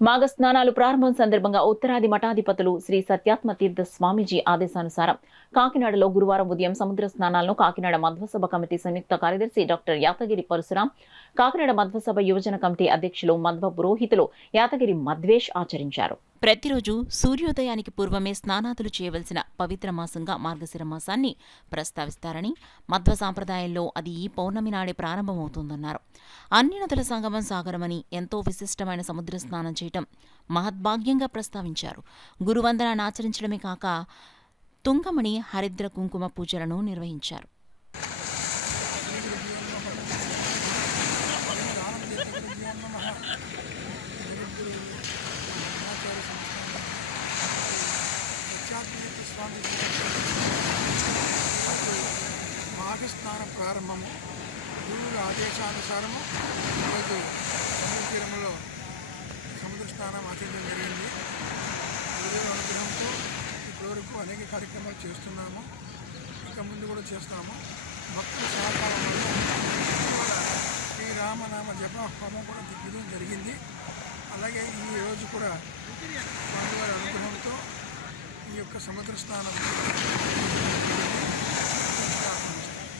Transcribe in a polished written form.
మాఘ స్నానాలు ప్రారంభం సందర్భంగా ఉత్తరాది మఠాధిపతులు శ్రీ సత్యాత్మ తీర్థ స్వామీజీ ఆదేశానుసారం కాకినాడలో గురువారం ఉదయం సముద్ర స్నానాలను కాకినాడ మధ్వసభ కమిటీ సంయుక్త కార్యదర్శి డాక్టర్ యాతగిరి పరశురాం, కాకినాడ మధ్వసభ యువజన కమిటీ అధ్యక్షులు మధ్వ పురోహితులు యాతగిరి మధ్వేష్ ఆచరించారు. ప్రతిరోజు సూర్యోదయానికి పూర్వమే స్నానాదులు చేయవలసిన పవిత్ర మాసంగా మార్గశిర మాసాన్ని ప్రస్తావిస్తారని, మధ్వ సాంప్రదాయంలో అది ఈ పౌర్ణమి నాడే ప్రారంభమవుతుందన్నారు. అన్ని నదుల సంగమం సాగరమని, ఎంతో విశిష్టమైన సముద్ర స్నానం చేయటం మహద్భాగ్యంగా ప్రస్తావించారు. గురువందనాన్ని ఆచరించడమే కాక తుంగమణి హరిద్ర కుంకుమ పూజలను నిర్వహించారు. మాఘ స్నాన ప్రారంభము గురువుల ఆదేశానుసారము ఈరోజు సముద్ర తీరంలో సముద్ర స్నానం ఆచరించడం జరిగింది. గురువుల అనుగ్రహంతో ఇప్పటివరకు అనేక కార్యక్రమాలు చేస్తున్నాము, ఇక ముందు కూడా చేస్తాము. భక్తుల సహకారం వల్ల శ్రీరామనామ జప హోమం కూడా దిగ్గజం జరిగింది. అలాగే ఈ రోజు కూడా స్వామివారి అనుగ్రహంతో ఈ యొక్క సముద్ర స్నానం